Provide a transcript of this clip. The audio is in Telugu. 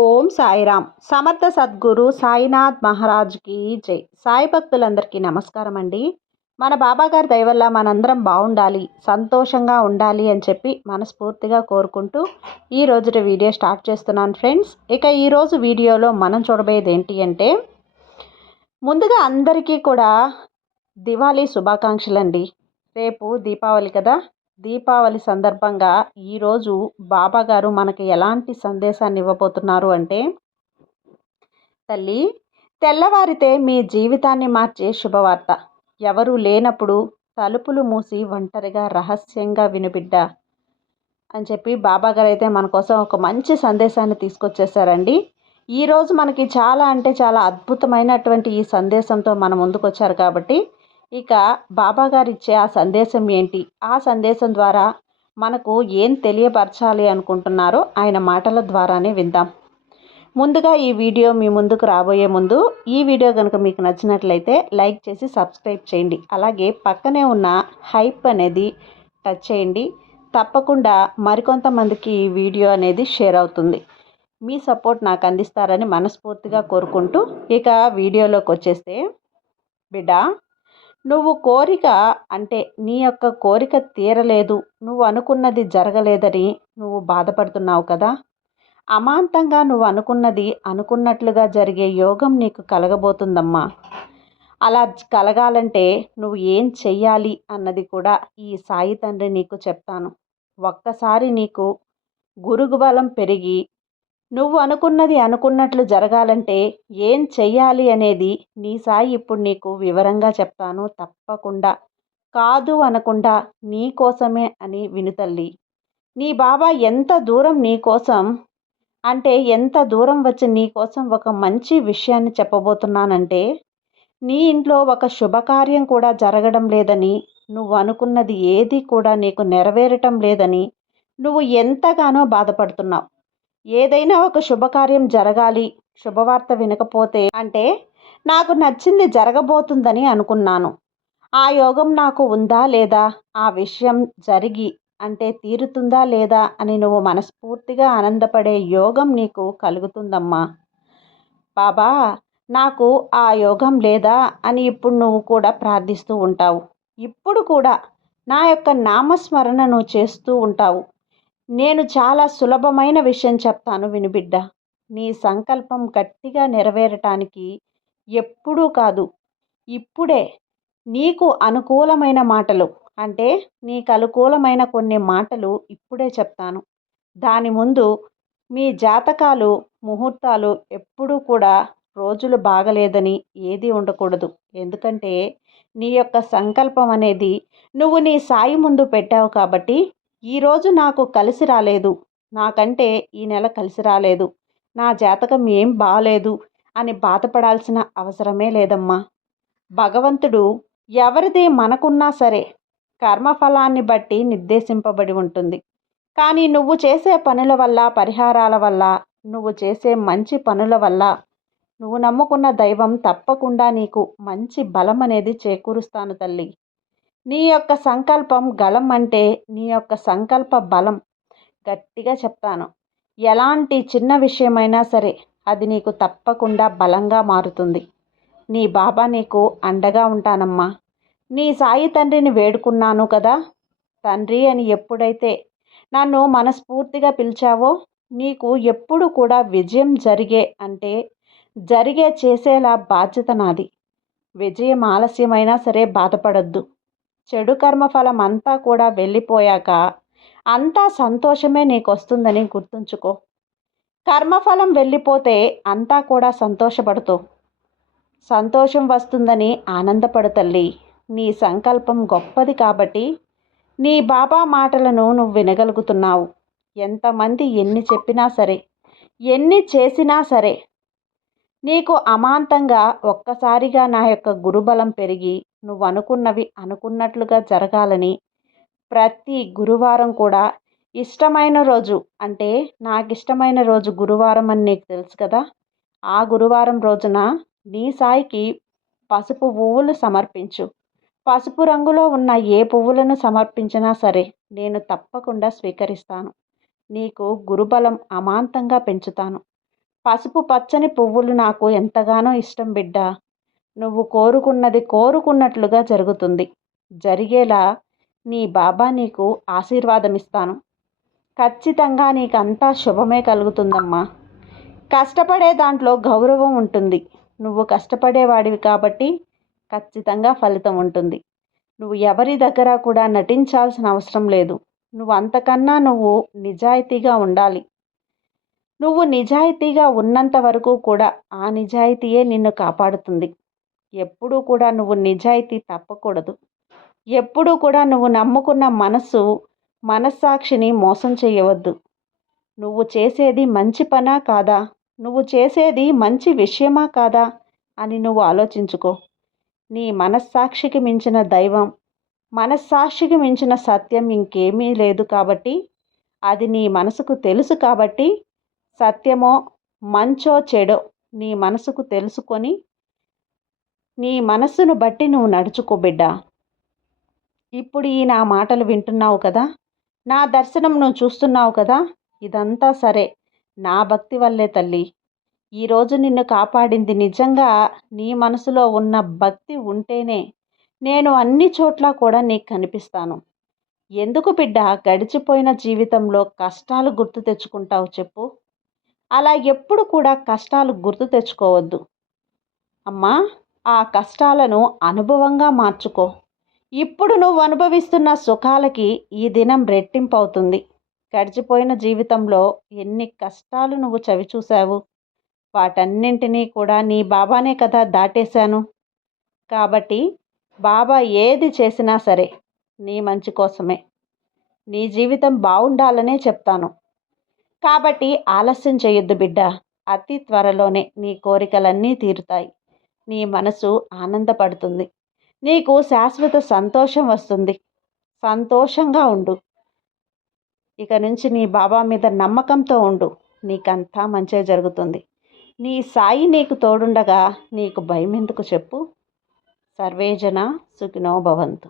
ఓం సాయిరామ్. సమర్థ సద్గురు సాయినాథ్ మహారాజ్కి జై. సాయి భక్తులందరికీ నమస్కారం అండి. మన బాబాగారి దయవల్ల మనందరం బాగుండాలి సంతోషంగా ఉండాలి అని చెప్పి మనస్ఫూర్తిగా కోరుకుంటూ ఈ రోజుటి వీడియో స్టార్ట్ చేస్తున్నాను ఫ్రెండ్స్. ఇక ఈరోజు వీడియోలో మనం చూడబోయేది ఏంటి అంటే ముందుగా అందరికీ కూడా దివాళీ శుభాకాంక్షలు అండి రేపు దీపావళి కదా. దీపావళి సందర్భంగా ఈరోజు బాబాగారు మనకి ఎలాంటి సందేశాన్ని ఇవ్వబోతున్నారు అంటే తల్లి తెల్లవారితే మీ జీవితాన్ని మార్చే శుభవార్త. ఎవరూ లేనప్పుడు తలుపులు మూసి ఒంటరిగా రహస్యంగా వినుబిడ్డ అని చెప్పి బాబాగారు అయితే మన కోసం ఒక మంచి సందేశాన్ని తీసుకొచ్చేసారండి ఈరోజు మనకి చాలా అంటే చాలా అద్భుతమైనటువంటి ఈ సందేశంతో మన ముందుకు వచ్చారు కాబట్టి ఇక బాబా ఇచ్చే ఆ సందేశం ఏంటి? ఆ సందేశం ద్వారా మనకు ఏం తెలియపరచాలి అనుకుంటున్నారో ఆయన మాటల ద్వారానే విందాం. ముందుగా ఈ వీడియో మీ ముందుకు రాబోయే ముందు ఈ వీడియో కనుక మీకు నచ్చినట్లయితే లైక్ చేసి సబ్స్క్రైబ్ చేయండి. అలాగే పక్కనే ఉన్న హైప్ అనేది టచ్ చేయండి. తప్పకుండా మరికొంతమందికి ఈ వీడియో అనేది షేర్ అవుతుంది. మీ సపోర్ట్ నాకు అందిస్తారని మనస్ఫూర్తిగా కోరుకుంటూ ఇక వీడియోలోకి వచ్చేస్తే బిడ్డ నువ్వు కోరిక అంటే నీ యొక్క కోరిక తీరలేదు. నువ్వు అనుకున్నది జరగలేదని నువ్వు బాధపడుతున్నావు కదా? అమాంతంగా నువ్వు అనుకున్నది అనుకున్నట్లుగా జరిగే యోగం నీకు కలగబోతుందమ్మా. అలా కలగాలంటే నువ్వు ఏం చెయ్యాలి అన్నది కూడా ఈ సాయి తండ్రి నీకు చెప్తాను. ఒక్కసారి నీకు గురుగుబలం పెరిగి నువ్వు అనుకున్నది అనుకున్నట్లు జరగాలంటే ఏం చెయ్యాలి అనేది నీ సాయి ఇప్పుడు నీకు వివరంగా చెప్తాను తప్పకుండా. కాదు అనకుండా నీ కోసమే అని వినుతల్లి నీ బాబా ఎంత దూరం నీ కోసం అంటే ఎంత దూరం వచ్చి నీ కోసం ఒక మంచి విషయాన్ని చెప్పబోతున్నానంటే నీ ఇంట్లో ఒక శుభకార్యం కూడా జరగడం లేదని నువ్వు అనుకున్నది ఏది కూడా నీకు నెరవేరటం లేదని నువ్వు ఎంతగానో బాధపడుతున్నావు. ఏదైనా ఒక శుభకార్యం జరగాలి శుభవార్త వినకపోతే అంటే నాకు నచ్చింది జరగబోతుందని అనుకున్నాను. ఆ యోగం నాకు ఉందా లేదా? ఆ విషయం జరిగి అంటే తీరుతుందా లేదా అని నువ్వు మనస్ఫూర్తిగా ఆనందపడే యోగం నీకు కలుగుతుందమ్మా. బాబా నాకు ఆ యోగం లేదా అని ఇప్పుడు నువ్వు కూడా ప్రార్థిస్తూ ఉంటావు. ఇప్పుడు కూడా నా యొక్క నామస్మరణను చేస్తూ ఉంటావు. నేను చాలా సులభమైన విషయం చెప్తాను వినిబిడ్డ నీ సంకల్పం గట్టిగా నెరవేరటానికి ఎప్పుడూ కాదు. ఇప్పుడే నీకు అనుకూలమైన మాటలు అంటే నీకు అనుకూలమైన కొన్ని మాటలు ఇప్పుడే చెప్తాను. దాని ముందు మీ జాతకాలు ముహూర్తాలు ఎప్పుడూ కూడా రోజులు బాగలేదని ఏది ఉండకూడదు. ఎందుకంటే నీ యొక్క సంకల్పం అనేది నువ్వు నీ సాయి ముందు పెట్టావు కాబట్టి ఈరోజు నాకు కలిసి రాలేదు. నాకంటే ఈ నెల కలిసి రాలేదు. నా జాతకం ఏం బాగాలేదు అని బాధపడాల్సిన అవసరమే లేదమ్మా. భగవంతుడు ఎవరిది మనకున్నా సరే కర్మఫలాన్ని బట్టి నిర్దేశింపబడి ఉంటుంది. కానీ నువ్వు చేసే పనుల వల్ల పరిహారాల వల్ల నువ్వు చేసే మంచి పనుల వల్ల నువ్వు నమ్ముకున్న దైవం తప్పకుండా నీకు మంచి బలం అనేది చేకూరుస్తాను తల్లి. నీ యొక్క సంకల్పం గళం అంటే నీ యొక్క సంకల్ప బలం. గట్టిగా చెప్తాను. ఎలాంటి చిన్న విషయమైనా సరే అది నీకు తప్పకుండా బలంగా మారుతుంది. నీ బాబా నీకు అండగా ఉంటానమ్మా. నీ సాయి తండ్రిని వేడుకున్నాను కదా? తండ్రి అని ఎప్పుడైతే నన్ను మనస్ఫూర్తిగా పిలిచావో నీకు ఎప్పుడు కూడా విజయం జరిగే అంటే జరిగే చేసేలా బాధ్యత నాది. విజయం ఆలస్యమైనా సరే బాధపడద్దు. చెడు కర్మఫలం అంతా కూడా వెళ్ళిపోయాక అంతా సంతోషమే నీకు వస్తుందని గుర్తుంచుకో. కర్మఫలం వెళ్ళిపోతే అంతా కూడా సంతోషపడుతూ సంతోషం వస్తుందని ఆనందపడతల్లి నీ సంకల్పం గొప్పది కాబట్టి నీ బాబా మాటలను నువ్వు వినగలుగుతున్నావు. ఎంతమంది ఎన్ని చెప్పినా సరే ఎన్ని చేసినా సరే నీకు అమాంతంగా ఒక్కసారిగా నా యొక్క గురుబలం పెరిగి నువ్వు అనుకున్నవి అనుకున్నట్లుగా జరగాలని ప్రతి గురువారం కూడా ఇష్టమైన రోజు అంటే నాకు ఇష్టమైన రోజు గురువారం అని నీకు తెలుసు కదా? ఆ గురువారం రోజున నీ సాయికి పసుపు పువ్వులు సమర్పించు. పసుపు రంగులో ఉన్న ఏ పువ్వులను సమర్పించినా సరే నేను తప్పకుండా స్వీకరిస్తాను. నీకు గురుబలం అమాంతంగా పెంచుతాను. పసుపు పచ్చని పువ్వులు నాకు ఎంతగానో ఇష్టం బిడ్డ. నువ్వు కోరుకున్నది కోరుకున్నట్లుగా జరుగుతుంది. జరిగేలా నీ బాబా నీకు ఆశీర్వాదం ఇస్తాను ఖచ్చితంగా నీకంతా శుభమే కలుగుతుందమ్మా. కష్టపడే దాంట్లో గౌరవం ఉంటుంది. నువ్వు కష్టపడేవాడివి కాబట్టి ఖచ్చితంగా ఫలితం ఉంటుంది. నువ్వు ఎవరి దగ్గర కూడా నటించాల్సిన అవసరం లేదు. నువ్వు అంతకన్నా నువ్వు నిజాయితీగా ఉండాలి. నువ్వు నిజాయితీగా ఉన్నంత వరకు కూడా ఆ నిజాయితీయే నిన్ను కాపాడుతుంది. ఎప్పుడూ కూడా నువ్వు నిజాయితీ తప్పకూడదు. ఎప్పుడూ కూడా నువ్వు నమ్ముకున్న మనసు మనస్సాక్షిని మోసం చేయవద్దు. నువ్వు చేసేది మంచి పనా కాదా? నువ్వు చేసేది మంచి విషయమా కాదా? అని నువ్వు ఆలోచించుకో. నీ మనస్సాక్షికి మించిన దైవం మనస్సాక్షికి మించిన సత్యం ఇంకేమీ లేదు కాబట్టి అది నీ మనసుకు తెలుసు కాబట్టి సత్యమో మంచో చెడో నీ మనసుకు తెలుసుకొని నీ మనస్సును బట్టి నువ్వు నడుచుకో బిడ్డ. ఇప్పుడు ఈ నా మాటలు వింటున్నావు కదా? నా దర్శనం నువ్వు చూస్తున్నావు కదా? ఇదంతా సరే. నా భక్తి వల్లే తల్లి. ఈరోజు నిన్ను కాపాడింది నిజంగా నీ మనసులో ఉన్న భక్తి ఉంటేనే నేను అన్ని చోట్ల కూడా నీకు కనిపిస్తాను. ఎందుకు బిడ్డ? గడిచిపోయిన జీవితంలో కష్టాలు గుర్తు తెచ్చుకుంటావు చెప్పు. అలా ఎప్పుడు కూడా కష్టాలు గుర్తు తెచ్చుకోవద్దు. అమ్మా ఆ కష్టాలను అనుభవంగా మార్చుకో. ఇప్పుడు నువ్వు అనుభవిస్తున్న సుఖాలకి ఈ దినం రెట్టింపు అవుతుంది గడిచిపోయిన జీవితంలో ఎన్ని కష్టాలు నువ్వు చవి చూశావు వాటన్నింటినీ కూడా నీ బాబానే కదా దాటేశాను. కాబట్టి బాబా ఏది చేసినా సరే నీ మంచి కోసమే. నీ జీవితం బాగుండాలనే చెప్తాను. కాబట్టి ఆలస్యం చేయొద్దు బిడ్డ. అతి త్వరలోనే నీ కోరికలన్నీ తీరుతాయి. నీ మనసు ఆనందపడుతుంది. నీకు శాశ్వత సంతోషం వస్తుంది. సంతోషంగా ఉండు. ఇక నుంచి నీ బాబా మీద నమ్మకంతో ఉండు. నీకంతా మంచి జరుగుతుంది. నీ సాయి నీకు తోడుండగా నీకు భయం ఎందుకు చెప్పు? సర్వేజన సుఖినో భవంతు.